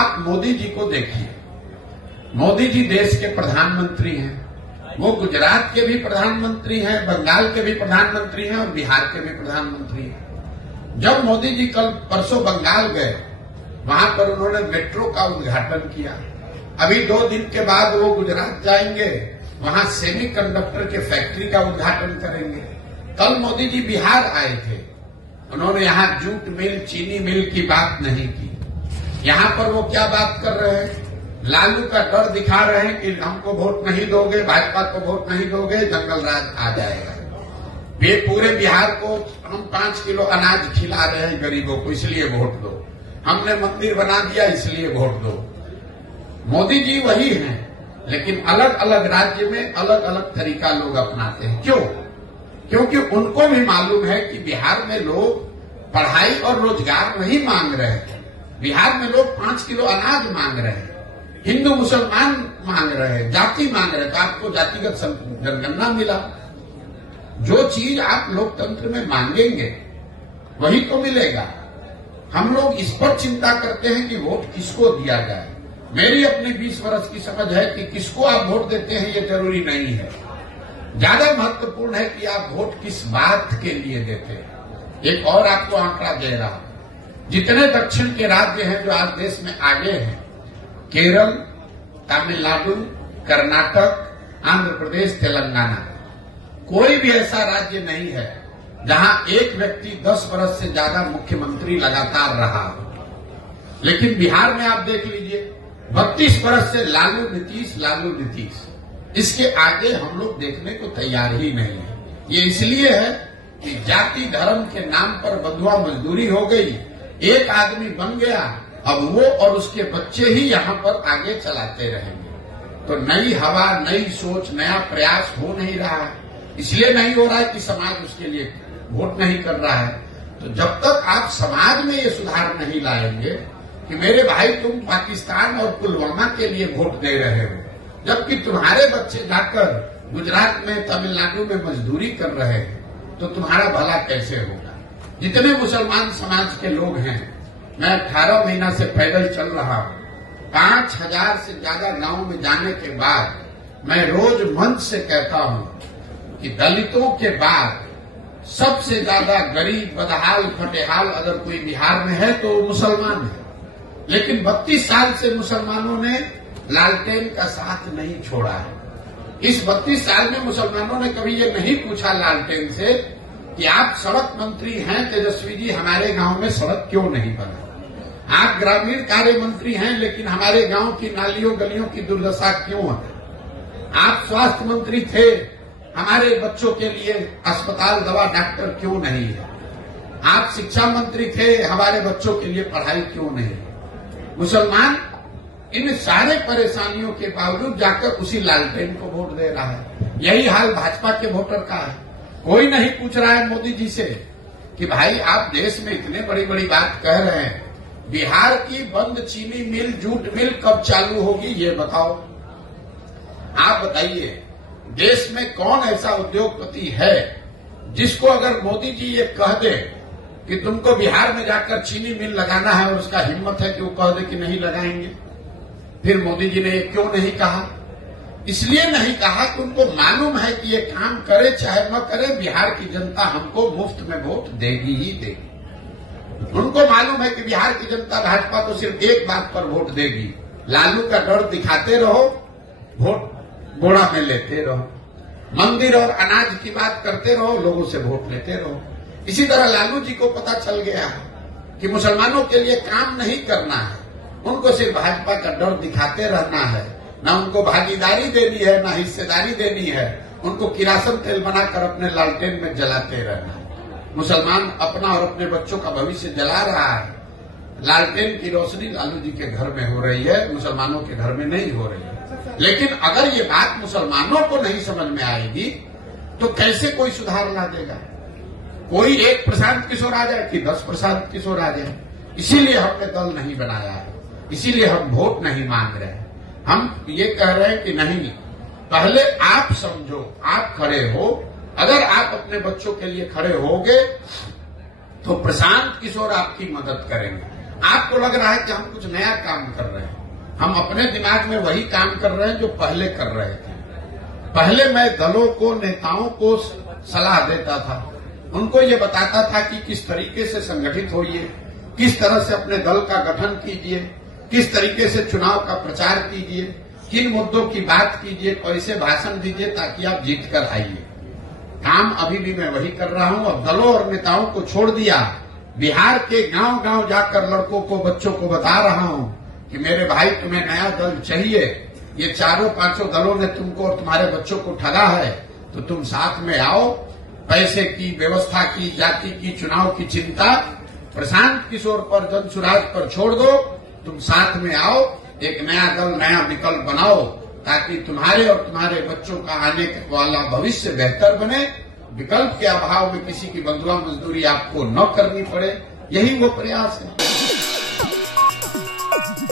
आप मोदी जी को देखिए, मोदी जी देश के प्रधानमंत्री हैं, वो गुजरात के भी प्रधानमंत्री हैं, बंगाल के भी प्रधानमंत्री हैं और बिहार के भी प्रधानमंत्री हैं। जब मोदी जी कल परसों बंगाल गए, वहां पर उन्होंने मेट्रो का उद्घाटन किया। अभी 2 दिन के बाद वो गुजरात जाएंगे, वहां सेमीकंडक्टर के फैक्ट्री का उद्घाटन करेंगे। कल मोदी जी बिहार आए थे, उन्होंने यहां जूट मिल, चीनी मिल की बात नहीं की। यहां पर वो क्या बात कर रहे हैं? लालू का डर दिखा रहे हैं कि हमको वोट नहीं दोगे, भाजपा को वोट नहीं दोगे, जंगल राज आ जाएगा। ये पूरे बिहार को हम 5 किलो अनाज खिला रहे हैं गरीबों को, इसलिए वोट दो। हमने मंदिर बना दिया, इसलिए वोट दो। मोदी जी वही हैं, लेकिन अलग अलग राज्य में अलग अलग तरीका लोग अपनाते हैं। क्यों? क्योंकि उनको भी मालूम है कि बिहार में लोग पढ़ाई और रोजगार नहीं मांग रहे हैं। बिहार में लोग 5 किलो अनाज मांग रहे हैं, हिंदू मुसलमान मांग रहे हैं, जाति मांग रहे हैं। तो आपको जातिगत जनगणना मिला। जो चीज आप लोकतंत्र में मांगेंगे वही तो मिलेगा। हम लोग इस पर चिंता करते हैं कि वोट किसको दिया जाए। मेरी अपनी 20 वर्ष की समझ है कि किसको आप वोट देते हैं ये जरूरी नहीं है। ज्यादा महत्वपूर्ण है कि आप वोट किस बात के लिए देते हैं। एक और आपको आंकड़ा दे रहा हूं, जितने दक्षिण के राज्य हैं जो आज देश में आगे हैं, केरल, तमिलनाडु, कर्नाटक, आंध्र प्रदेश, तेलंगाना, कोई भी ऐसा राज्य नहीं है जहां एक व्यक्ति 10 वर्ष से ज्यादा मुख्यमंत्री लगातार रहा हो। लेकिन बिहार में आप देख लीजिए, 32 वर्ष से लालू नीतीश, इसके आगे हम लोग देखने को तैयार ही नहीं है। ये इसलिए है कि जाति धर्म के नाम पर बंधुआ मजदूरी हो गई, एक आदमी बन गया, अब वो और उसके बच्चे ही यहाँ पर आगे चलाते रहेंगे। तो नई हवा, नई सोच, नया प्रयास हो नहीं रहा है। इसलिए नहीं हो रहा है कि समाज उसके लिए वोट नहीं कर रहा है। तो जब तक आप समाज में ये सुधार नहीं लाएंगे कि मेरे भाई तुम पाकिस्तान और पुलवामा के लिए वोट दे रहे हो, जबकि तुम्हारे बच्चे जाकर गुजरात में, तमिलनाडु में मजदूरी कर रहे हैं, तो तुम्हारा भला कैसे होगा? जितने मुसलमान समाज के लोग हैं, मैं 18 महीना से पैदल चल रहा हूं। 5000 से ज्यादा गांव में जाने के बाद मैं रोज मंच से कहता हूं कि दलितों के बाद सबसे ज्यादा गरीब, बदहाल, फटेहाल अगर कोई बिहार में है तो मुसलमान है। लेकिन 32 साल से मुसलमानों ने लालटेन का साथ नहीं छोड़ा है। इस 32 साल में मुसलमानों ने कभी ये नहीं पूछा लालटेन से कि आप सड़क मंत्री हैं तेजस्वी जी, हमारे गांव में सड़क क्यों नहीं बना? आप ग्रामीण कार्य मंत्री हैं, लेकिन हमारे गांव की नालियों गलियों की दुर्दशा क्यों है? आप स्वास्थ्य मंत्री थे, हमारे बच्चों के लिए अस्पताल, दवा, डॉक्टर क्यों नहीं है? आप शिक्षा मंत्री थे, हमारे बच्चों के लिए पढ़ाई क्यों नहीं? मुसलमान इन सारे परेशानियों के बावजूद जाकर उसी लालटेन को वोट दे रहा है। यही हाल भाजपा के वोटर का है। कोई नहीं पूछ रहा है मोदी जी से कि भाई आप देश में इतने बड़ी बड़ी बात कह रहे हैं, बिहार की बंद चीनी मिल, जूट मिल कब चालू होगी ये बताओ। आप बताइए, देश में कौन ऐसा उद्योगपति है जिसको अगर मोदी जी ये कह दे कि तुमको बिहार में जाकर चीनी मिल लगाना है और उसका हिम्मत है कि वो कह दे कि नहीं लगाएंगे? फिर मोदी जी ने ये क्यों नहीं कहा? इसलिए नहीं कहा कि उनको मालूम है कि ये काम करे चाहे न करे, बिहार की जनता हमको मुफ्त में वोट देगी ही देगी। उनको मालूम है कि बिहार की जनता भाजपा को सिर्फ एक बात पर वोट देगी, लालू का डर दिखाते रहो, वोट बोड़ा में लेते रहो, मंदिर और अनाज की बात करते रहो, लोगों से वोट लेते रहो। इसी तरह लालू जी को पता चल गया है कि मुसलमानों के लिए काम नहीं करना है, उनको सिर्फ भाजपा का डर दिखाते रहना है। ना उनको भागीदारी देनी है, ना हिस्सेदारी देनी है, उनको किरासन तेल बनाकर अपने लालटेन में जलाते रहना है। मुसलमान अपना और अपने बच्चों का भविष्य जला रहा है। लालटेन की रोशनी लालू जी के घर में हो रही है, मुसलमानों के घर में नहीं हो रही है। लेकिन अगर ये बात मुसलमानों को नहीं समझ में आएगी तो कैसे कोई सुधार ला देगा? कोई एक प्रशांत किशोर आ जाए कि 10 प्रशांत किशोर आ जाए। इसीलिए हमने दल नहीं बनाया है, इसीलिए हम वोट नहीं मांग रहे हैं। हम ये कह रहे हैं कि नहीं, पहले आप समझो, आप खड़े हो। अगर आप अपने बच्चों के लिए खड़े होगे तो प्रशांत किशोर आपकी मदद करेंगे। आपको लग रहा है कि हम कुछ नया काम कर रहे हैं। हम अपने दिमाग में वही काम कर रहे हैं जो पहले कर रहे थे। पहले मैं दलों को, नेताओं को सलाह देता था, उनको ये बताता था कि किस तरीके से संगठित होइए, किस तरह से अपने दल का गठन कीजिए, किस तरीके से चुनाव का प्रचार कीजिए, किन मुद्दों की बात कीजिए, कैसे भाषण दीजिए ताकि आप जीत कर आइए। काम अभी भी मैं वही कर रहा हूं। अब दलों और नेताओं को छोड़ दिया। बिहार के गांव गांव जाकर लड़कों को, बच्चों को बता रहा हूं कि मेरे भाई तुम्हें नया दल चाहिए। ये चारों पांचों दलों ने तुमको और तुम्हारे बच्चों को ठगा है, तो तुम साथ में आओ। पैसे की, व्यवस्था की, जाति की, चुनाव की चिंता प्रशांत किशोर पर, जनसुराज पर छोड़ दो। तुम साथ में आओ, एक नया दल, नया विकल्प बनाओ ताकि तुम्हारे और तुम्हारे बच्चों का आने वाला भविष्य बेहतर बने। विकल्प के अभाव में किसी की बंधुआ मजदूरी आपको न करनी पड़े, यही वो प्रयास है।